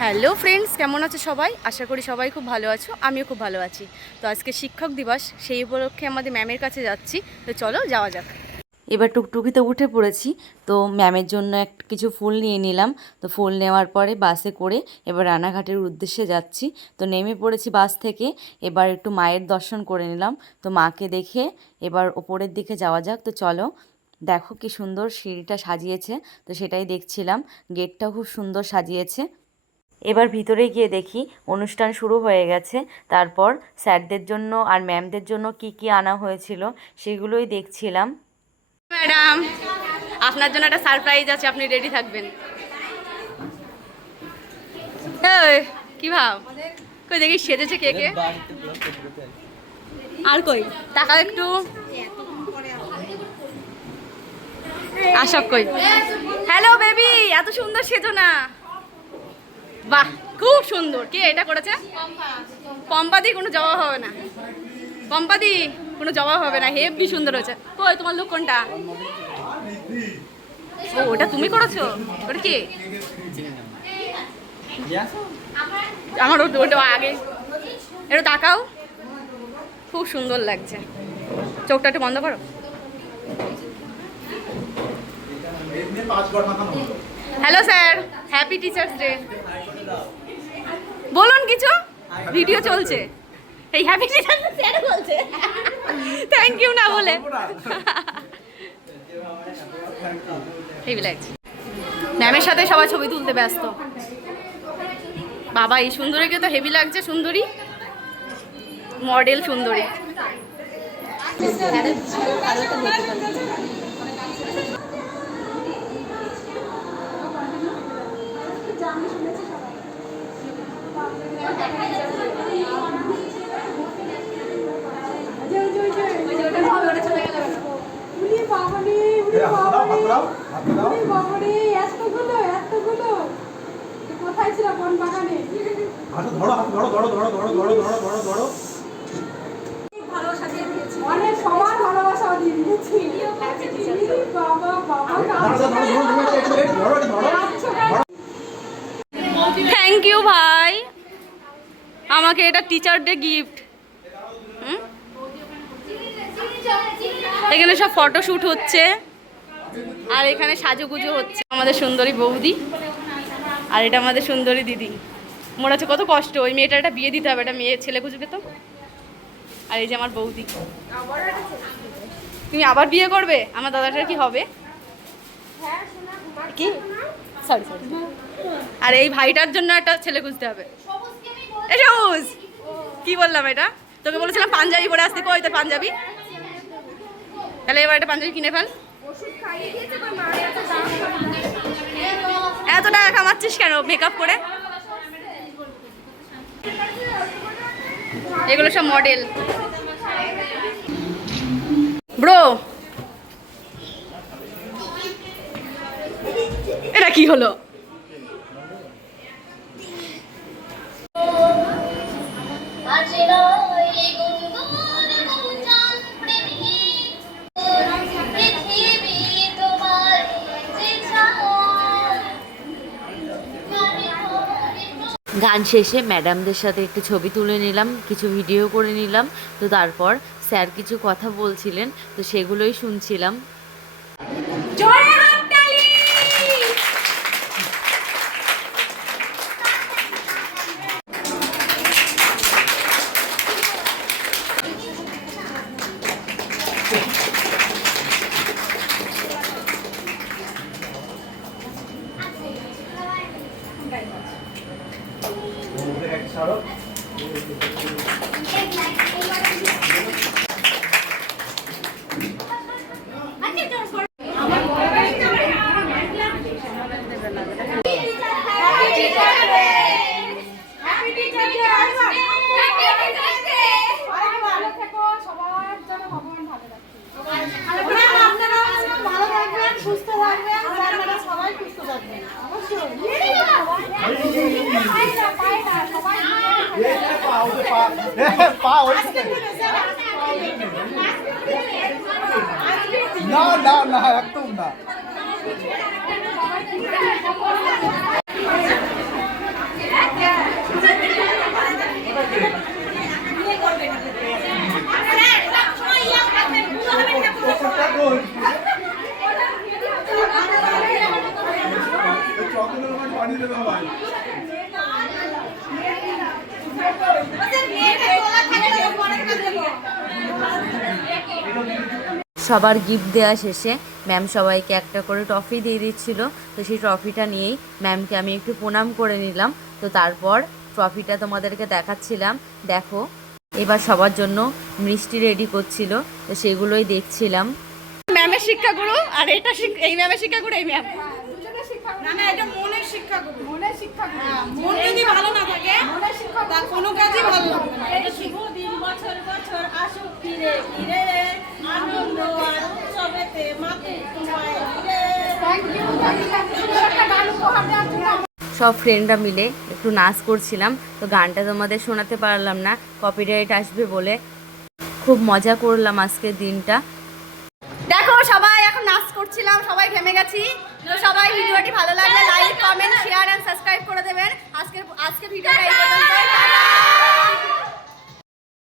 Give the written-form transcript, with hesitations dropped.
Hello friends, কেমন আছো সবাই? আশা করি সবাই খুব ভালো আছো, আমিও খুব ভালো আছি। তো আজকে শিক্ষক দিবস, সেই উপলক্ষে আমাদের ম্যামের কাছে যাচ্ছি। তো চলো যাওয়া যাক। এবার টুকটুকিতে উঠে পড়েছি। তো ম্যামের জন্য কিছু ফুল নিয়ে নিলাম। তো ফুল নেওয়ার পরে বাসে করে এবার রানাঘাটের উদ্দেশ্যে যাচ্ছি। তো নেমে পড়েছি বাস থেকে। এবার একটু মায়ের দর্শন করে নিলাম। তো মাকে দেখে এবার ওপরের দিকে যাওয়া যাক। তো চলো, দেখো কি সুন্দর সিঁড়িটা সাজিয়েছে। তো সেটাই দেখছিলাম। গেটটাও খুব সুন্দর সাজিয়েছে। এবার ভিতরে গিয়ে দেখি অনুষ্ঠান শুরু হয়ে গেছে। তারপর স্যারদের জন্য আর ম্যামদের জন্য কি কি আনা হয়েছিল সেগুলোই দেখছিলাম। ম্যাডাম, আপনার জন্য একটা সারপ্রাইজ আছে, আপনি রেডি থাকবেন। এই, কি ভাব, কই দেখি সেজেছে কে কে? আর কই তাকাও একটু। আশক কই? হ্যালো বেবি, এত সুন্দর সেজো না। বাহ, খুব সুন্দর। কে এটা করেছে? পম্পাদি। কোনো জবাব হবে না পম্পাদি, কোনো জবাব হবে না। হেভি সুন্দর হয়েছে। কই তোমার লোক কোনটা? ও, ওটা তুমি করেছো? ওটা কে? আমার ওটা আগে একটু তাকাও। খুব সুন্দর লাগছে। চোখটা একটু বন্ধ করো। Hello sir, happy teachers day. বলুন কিছু, ভিডিও চলছে। এই হ্যাপি টিচার্স ডে স্যার বলছে থ্যাংক ইউ না বলে। হেভি লাগছে। ম্যামের সাথে সবাই ছবি তুলতে ব্যস্ত। বাবা, এই সুন্দরীকে তো হেভি লাগছে। সুন্দরী, মডেল সুন্দরী। থ্যাংক ইউ ভাই, আমাকে এটা টিচার ডে গিফট। এখানে সব ফটোশুট হচ্ছে আর এখানে সাজুগুজু হচ্ছে। আমাদের সুন্দরী বৌদি আর এটা আমাদের সুন্দরী দিদি। মোর আছে কত কষ্ট, ওই মেয়েটার একটা বিয়ে দিতে হবে, একটা মেয়ে ছেলে খুঁজবে তো। আর এই যে আমার বৌদি। তুমি আবার বিয়ে করবে? আমার দাদাটার কি হবে? কি সরি সরি। আর এই ভাইটার জন্য একটা ছেলে খুঁজতে হবে। এ সবুজ, কি বললাম এটা? তোকে বলেছিলাম পাঞ্জাবি পরে আসতে। কই তোর পাঞ্জাবি? তাহলে এবার একটা পাঞ্জাবি কিনে ফেল। এত টাকা কামাচ্ছিস কেন মেকআপ করে? এগুলো সব মডেল। ব্রো, এটা কি হলো? গান শেষে ম্যাডামদের সাথে একটু ছবি তুলে নিলাম, কিছু ভিডিও করে নিলাম। তো তারপর স্যার কিছু কথা বলছিলেন, তো সেগুলোই শুনছিলাম। না না না, একদম না। সবার গিফট দেওয়া শেষে ম্যাম সবাইকে একটা করে ট্রফি দিয়ে দিচ্ছিল। তো সেই ট্রফিটা নিয়েই ম্যামকে আমি একটু প্রণাম করে নিলাম। তো তারপর ট্রফিটা তোমাদেরকে দেখাচ্ছিলাম। দেখো, এবার সবার জন্য মিষ্টি রেডি করছিল, তো সেগুলোই দেখছিলাম। ম্যামের শিক্ষাগুরু আর এটা এই ম্যামের শিক্ষাগুরু এই ম্যাম। না না, এটা মনের শিক্ষাগুরু। মনের শিক্ষাগুরু। মন যদি ভালো না থাকে তা কোনো কাজই ভালো লাগবে না। এটা শুভ দিন বছর বছর আসুক ফিরে ফিরে, আনন্দ আর উৎসবেতে মাতুক তোমায় ঘিরে। Thank you. একটা গান উপহার দেওয়ার জন্য। সব ফ্রেন্ডরা মিলে একটু নাচ করছিলাম। তো গানটা তোমাদের শোনাতে পারলাম না, কপিরাইট আসবে বলে। খুব মজা করলাম আজকের দিনটা। দেখো সবাই এখন নাচ করছিলাম, সবাই ঘেমে গেছি। তো সবাই ভিডিওটি ভালো লাগলে like comment share and subscribe করে দেবেন। আজকে ভিডিওটা এই